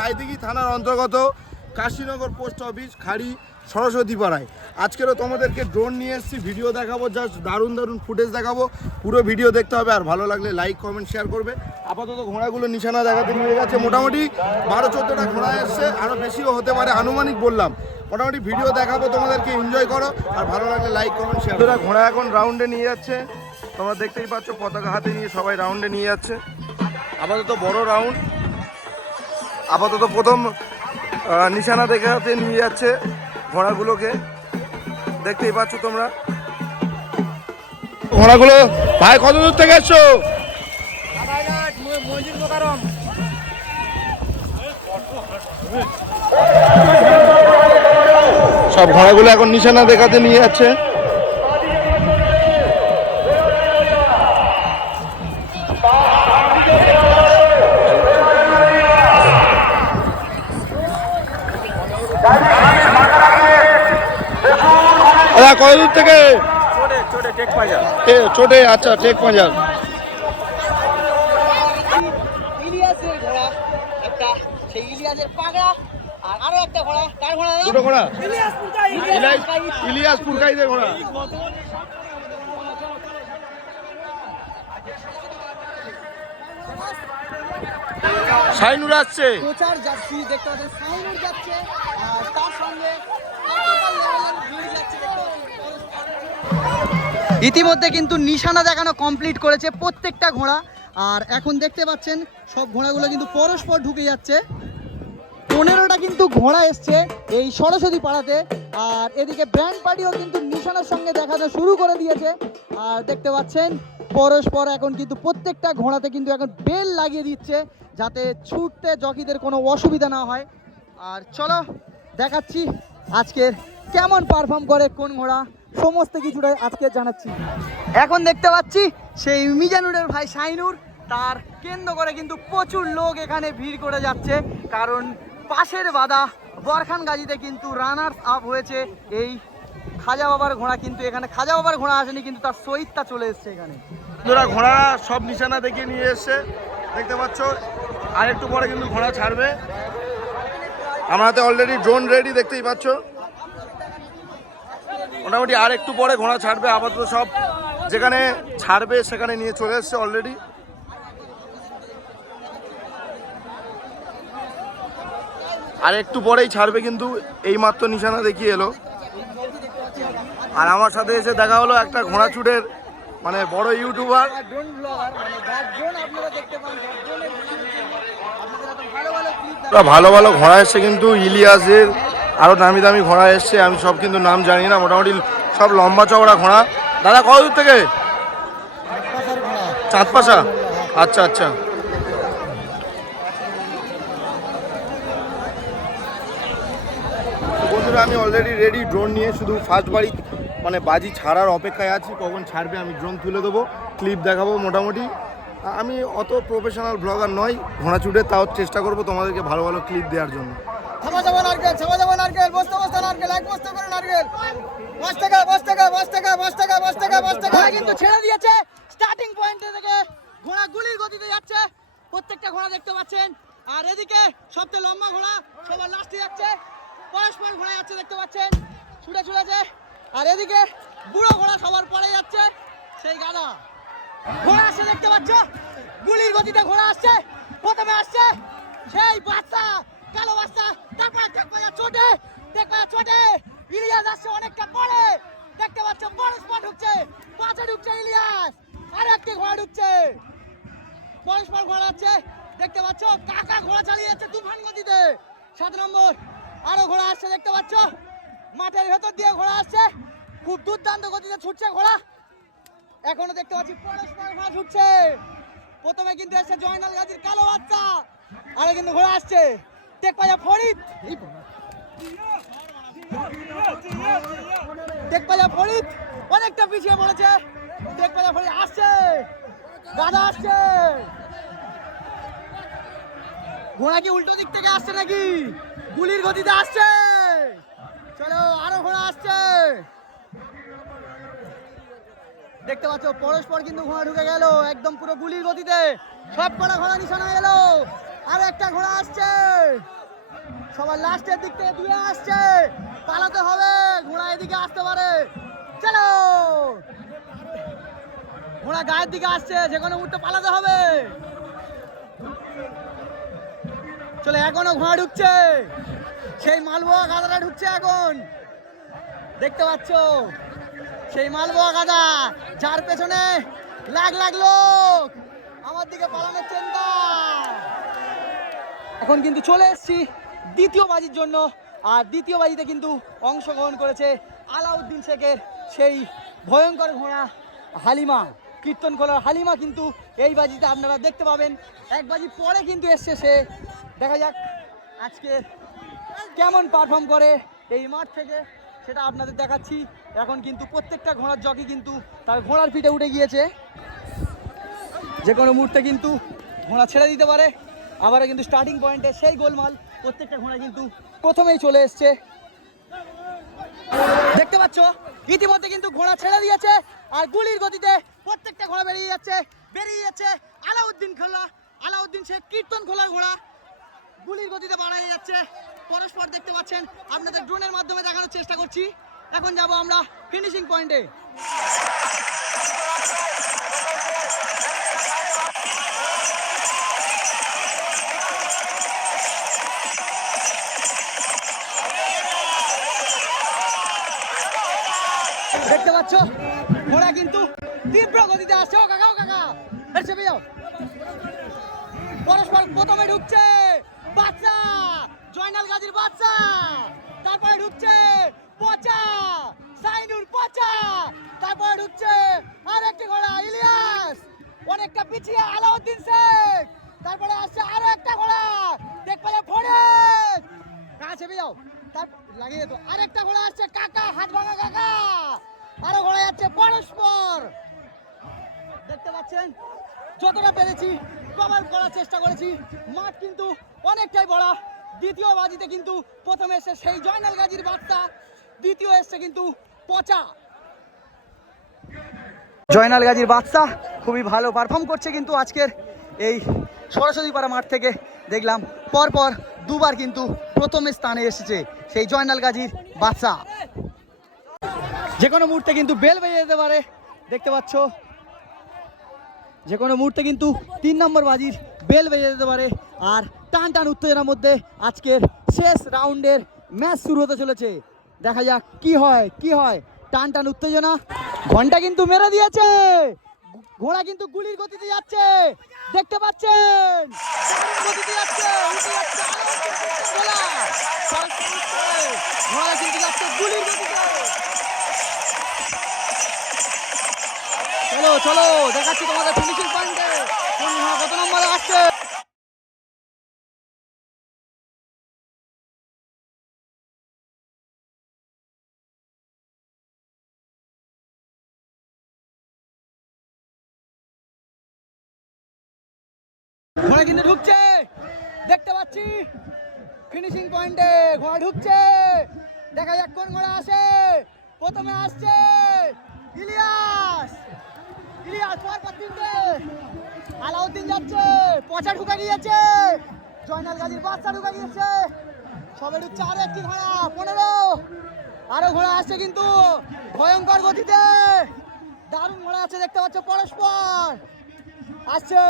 রায়দিঘি থানার অন্তর্গত Kashinagar post office, Khari, Saraswati পাড়ায়। আজকেরও তোমাদেরকে ড্রোন নিয়ে এসেছি ভিডিও দেখাবো জাস্ট দারুণ দারুণ ফুটেজ দেখাবো। পুরো ভিডিও দেখতে হবে, আর ভালো লাগলে লাইক কমেন্ট শেয়ার করবে। আপাতত ঘোড়াগুলো নিশানা দেখাতে নিয়ে গেছে। মোটামুটি বারো চোদ্দোটা ঘোড়া এসছে আরও বেশিও হতে পারে, আনুমানিক বললাম। মোটামুটি ভিডিও দেখাবো, তোমাদেরকে এনজয় করো, আর ভালো লাগলে লাইক কমেন্ট শেয়ার ঘোড়া এখন রাউন্ডে নিয়ে যাচ্ছে। তোমরা দেখতেই পাচ্ছ, পতাকা হাতে নিয়ে সবাই রাউন্ডে নিয়ে যাচ্ছে। আপাতত বড় রাউন্ড আপাতত প্রথম নিশানা দেখাতে নিয়ে যাচ্ছে ঘোড়াগুলোকে দেখতেই পাচ্ছ তোমরা। ঘোড়াগুলো ভাই কত দূর থেকে এসছো? সব ঘোড়াগুলো এখন নিশানা দেখাতে নিয়ে যাচ্ছে। কত দূর থেকে? চোটে আচ্ছা টেক পাঞ্জাব ইলিয়াসের ঘোড়া একটা সেই ইলিয়াসের পাগড়া আর আরও একটা ঘোড়া। কার ঘোড়া দুটো ঘোড়া? ইলিয়াস পুরকাইদের ঘোড়া। শাইনুর আসছে। প্রচার যাচ্ছি দেখতে পাচ্ছেন সাইনুর যাচ্ছে আর তার সঙ্গে ইতিমধ্যে কিন্তু নিশানা দেখানো কমপ্লিট করেছে প্রত্যেকটা ঘোড়া। আর এখন দেখতে পাচ্ছেন, সব ঘোড়াগুলো কিন্তু পরস্পর ঢুকে যাচ্ছে। পনেরোটা কিন্তু ঘোড়া এসছে এই সরস্বতী পাড়াতে। আর এদিকে ব্যান্ড পার্টিও কিন্তু নিশানার সঙ্গে দেখাতে শুরু করে দিয়েছে। আর দেখতে পাচ্ছেন, পরস্পর এখন কিন্তু প্রত্যেকটা ঘোড়াতে কিন্তু এখন বেল লাগিয়ে দিচ্ছে যাতে ছুটতে জকিদের কোনো অসুবিধা না হয়। আর চলো, দেখাচ্ছি আজকের কেমন পারফর্ম করে কোন ঘোড়া। সমস্ত কিছুটাই আজকে জানাচ্ছি। এখন দেখতে পাচ্ছি সেই মিজানুরের ভাই শাইনুর তার কেন্দ্র করে কিন্তু প্রচুর লোক এখানে ভিড় করে যাচ্ছে কারণ পাশের বাদা বরখান গাজীতে কিন্তু রানার্স আপ হয়েছে। এই খাজা বাবার ঘোড়া কিন্তু এখানে খাজা বাবার ঘোড়া আসেনি কিন্তু তার সহিতটা চলে এসছে এখানে। বন্ধুরা ঘোড়া সব নিশানা দেখে নিয়ে এসছে। দেখতে পাচ্ছ আর একটু পরে কিন্তু ঘোড়া ছাড়বে। আমার হাতে অলরেডি ড্রোন রেডি দেখতেই পাচ্ছ। মোটামুটি আর একটু পরে ঘোড়া ছাড়বে আপাতত সব যেখানে ছাড়বে সেখানে নিয়ে চলে এসছে অলরেডি আর একটু পরেই ছাড়বে কিন্তু এই মাত্র নিশানা দেখিয়ে এলো। আর আমার সাথে এসে দেখা হলো একটা ঘোড়া চুটের মানে বড় ইউটিউবার। ভালো ভালো ঘোড়া এসছে কিন্তু ইলিয়াসের আরও দামি দামি ঘোড়া এসছে, আমি সব কিন্তু নাম জানি না, মোটামুটি সব লম্বা চওড়া ঘোড়া। দাদা, কত দূর থেকে? চাঁদপাশা? আচ্ছা আচ্ছা। বন্ধুরা, আমি অলরেডি রেডি ড্রোন নিয়ে শুধু ফার্স্ট বাড়ি মানে বাজি ছাড়ার অপেক্ষায় আছি, কখন ছাড়বে আমি ড্রোন তুলে দেবো ক্লিপ দেখাবো মোটামুটি। আমি অত প্রফেশনাল ব্লগার নয় ঘোড়া চুটে, তাও চেষ্টা করব তোমাদেরকে ভালো ভালো ক্লিপ দেওয়ার জন্য থামা যাব নারকেল থামা যাব নারকেল বস্তা বস্তা নারকেল এক বস্তা করে নারকেল পাঁচ টাকা পাঁচ টাকা পাঁচ টাকা পাঁচ টাকা পাঁচ টাকা পাঁচ টাকা কিন্তু ছেড়ে দিয়েছে। স্টার্টিং পয়েন্ট থেকে ঘোড়া গুলির গতিতে যাচ্ছে। প্রত্যেকটা ঘোড়া দেখতে পাচ্ছেন। আর এদিকে সবচেয়ে লম্বা ঘোড়া সবার লাস্টে যাচ্ছে। পরস্পর ঘোড়া যাচ্ছে দেখতে পাচ্ছেন। ছুটে ছুটেছে। আর এদিকে বুড়ো ঘোড়া সবার পরে যাচ্ছে। সেই গাদা ঘোড়া আসছে দেখতে পাচ্ছ? গুলির গতিতে ঘোড়া আসছে। প্রথমে আসছে সেই বাচ্চা, কালো বাচ্চা। তারপরে দেখবা ছোটে। দেখবা ছোটে। ইলিয়াস আসছে অনেকটা পরে। দেখতে পাচ্ছ, বড় স্পট ঢুকছে পাঁচে ঢুকছে ইলিয়াস আর একটি ঘোড়া ঢুকছে। পরস্পর ঘোড়া আছে, দেখতে পাচ্ছ, কাকা ঘোড়া চালিয়ে যাচ্ছে তুফান গতিতে। সাত নম্বর, আরও ঘোড়া আসছে, দেখতে পাচ্ছ, মাঠের ভেতর দিয়ে ঘোড়া আসছে, খুব দুর্দান্ত গতিতে ছুটছে ঘোড়া। এখনও দেখতে পাচ্ছি পরস্পর ঘোড়া ছুটছে প্রথমে কিন্তু এসে জয়নাল গাজীর কালো বাচ্চা, আরে কিন্তু ঘোড়া আসছে। টেক পাজা ফরিদ। পাজা ফরিদ অনেকটা পিছিয়ে পড়েছে। পাজা ফরিদ আসছে দাদা আসছে। ঘোড়া কি উল্টো দিক থেকে আসছে নাকি? গুলির গতিতে আসছে। চলো, আরও ঘোড়া আসছে। দেখতে পাচ্ছ, পরস্পর কিন্তু ঘোড়া ঢুকে গেল, একদম পুরো গুলির গতিতে। সব কটা ঘোড়া নিশানা এলো আর একটা ঘোড়া আসছে। সবার লাস্টের দিক থেকে দূরে আসছে। পালাতে হবে। ঘোড়া এদিকে আসতে পারে। চলো। ঘোড়া গায়ের দিকে আসছে যে কোনো মুহূর্তে পালাতে হবে। চলে, এখনও ঘোড়া ঢুকছে। সেই মালবোয়া গাদাটা ঢুকছে এখন। দেখতে পাচ্ছ? সেই মালবোয়া গাদা যার পেছনে লাখ লাখ লোক। আমার দিকে পালানোর চিন্তা। এখন কিন্তু চলে এসেছি দ্বিতীয় বাজির জন্য। আর দ্বিতীয় বাজিতে কিন্তু অংশগ্রহণ করেছে আলাউদ্দিন শেখের সেই ভয়ঙ্কর ঘোড়া হালিমা। কীর্তন কলার হালিমা কিন্তু এই বাজিতে আপনারা দেখতে পাবেন। এক বাজি পরে কিন্তু এসছে সে। দেখা যাক আজকে কেমন পারফর্ম করে এই মাঠ থেকে, সেটা আপনাদের দেখাচ্ছি। এখন কিন্তু প্রত্যেকটা ঘোড়ার জকি কিন্তু তার ঘোড়ার পিঠে উঠে গিয়েছে। যে কোনো মুহূর্তে কিন্তু ঘোড়া ছেড়ে দিতে পারে। আবারও কিন্তু স্টার্টিং পয়েন্টে সেই গোলমাল প্রত্যেকটা ঘোড়া কিন্তু প্রথমেই চলে এসছে। দেখতে পাচ্ছ, ইতিমধ্যে কিন্তু ঘোড়া ছেড়ে দিয়েছে আর গুলির গতিতে প্রত্যেকটা ঘোড়া বেরিয়ে যাচ্ছে বেরিয়ে যাচ্ছে আলাউদ্দিন খোলা। আলাউদ্দিন শেখ কীর্তন খোলার ঘোড়া। গুলির গতিতে বাড়াই যাচ্ছে। পরস্পর দেখতে পাচ্ছেন, আপনাদের ড্রোনের মাধ্যমে দেখানোর চেষ্টা করছি। এখন যাব আমরা ফিনিশিং পয়েন্টে দেখতে পাচ্ছ? ঘোড়া কিন্তু তীব্র গতিতে আসছে। ও কাকা ও কাকা। এর চেপে পরস্পর প্রথমে ঢুকছে বাচ্চা, জয়নাল গাজীর বাচ্চা। তারপরে ঢুকছে পচা, সাইনুর পচা। তারপরে ঢুকছে আর একটি ঘোড়া, ইলিয়াস। অনেকটা পিছিয়ে আলাউদ্দিন শেখ। তারপরে আসছে আরও একটা ঘোড়া। দেখ পেলে ফরেস্ট কাকা চেপে তার লাগিয়ে তো। আরেকটা ঘোড়া আসছে কাকা, হাত ভাঙা কাকা। আরও ঘোড়া যাচ্ছে পরস্পর। দেখতে পাচ্ছেন, যতটা পেরেছি কভার করার চেষ্টা করেছি। মাঠ কিন্তু অনেকটাই বড়। দ্বিতীয় বাজিতে কিন্তু প্রথমে এসে সেই জয়নাল গাজীর বাচ্চা দ্বিতীয় এসছে কিন্তু পচা। জয়নাল গাজীর বাচ্চা খুবই ভালো পারফর্ম করছে কিন্তু আজকের এই সরস্বতী পাড়া মাঠ থেকে দেখলাম পরপর দুবার কিন্তু প্রথম স্থানে এসেছে সেই জয়নাল গাজীর বাচ্চা যে কোনো মুহূর্তে কিন্তু বেল বেজে যেতে পারে। দেখতে পাচ্ছ? যে কোনো মুহূর্তে কিন্তু তিন নম্বর বাজির বেল বেজে যেতে পারে। আর টান টান উত্তেজনার মধ্যে আজকের শেষ রাউন্ডের ম্যাচ শুরু হতে চলেছে। দেখা যাক কি হয় কি হয়। টান টান উত্তেজনা, ঘণ্টা কিন্তু মেরে দিয়েছে। ঘোড়া কিন্তু গুলির গতিতে যাচ্ছে। দেখতে পাচ্ছেন? ঘোড়া কিন্তু যাচ্ছে গুলির গতিতে। চলো চলো, দেখাচ্ছি তোমাদের ফিনিশিং পয়েন্টে কত নম্বরে আসছে? ঘোড়া কিন্তু ঢুকছে। দেখতে পাচ্ছি। ফিনিশিং পয়েন্টে ঘোড়া ঢুকছে। দেখা যাক কোন ঘোড়া আসে। প্রথমে আসছে ইলিয়াস। আলাউদ্দিন যাচ্ছে পচা ঢুকা গিয়েছে। জয়নাল গাজীর বাচ্চা ঢুকা গিয়েছে। সবে ঢুকছে আরও একটি ঘোড়া পনেরো। আরও ঘোড়া আসছে কিন্তু ভয়ঙ্কর গতিতে। দারুণ ঘোড়া আছে দেখতে পাচ্ছ পরস্পর। আসছে।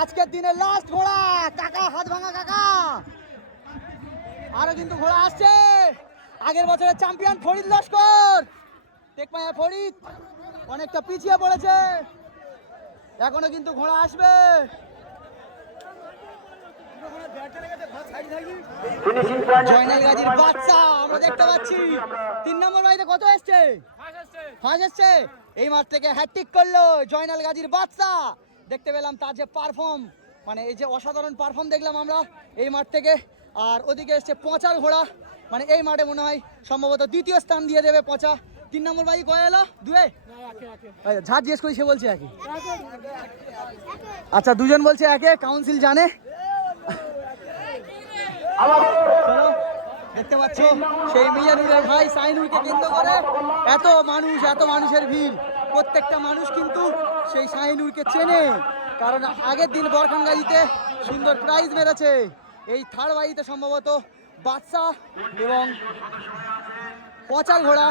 আজকের দিনের লাস্ট ঘোড়া, কাকা, হাত ভাঙা কাকা। আরও কিন্তু ঘোড়া আসছে। আগের বছরের চ্যাম্পিয়ন ফরিদ লস্কর। টেক মায়া ফরিদ। অনেকটা পিছিয়ে পড়েছে। এখনও কিন্তু ঘোড়া আসবে। জয়নাল এই মাঠ থেকে করল জয়নাল গাজীর বাচ্চা। দেখতে পেলাম তার যে পারফর্ম মানে এই যে অসাধারণ পারফর্ম দেখলাম আমরা এই মাঠ থেকে। আর ওদিকে এসছে পচার ঘোড়া। মানে এই মাঠে মনে হয় সম্ভবত দ্বিতীয় স্থান দিয়ে দেবে পচা। তিন নম্বর বাড়ি কয়ে এলো? দুয়ে? আচ্ছা, যা জিজ্ঞেস করি সে বলছে একই। আচ্ছা দুজন বলছে একে কাউন্সিল জানে। দেখতে পাচ্ছ সেই মিজানুরের ভাই সাইনুরকে কেন্দ্র করে এত মানুষ এত মানুষের ভিড়। প্রত্যেকটা মানুষ কিন্তু সেই শাহিনুরকে চেনে। কারণ আগের দিন বরখানগাড়িতে সুন্দর প্রাইজ মেরেছে। এই থার্ড বাড়িতে সম্ভবত বাদশা এবং পচার ঘোড়া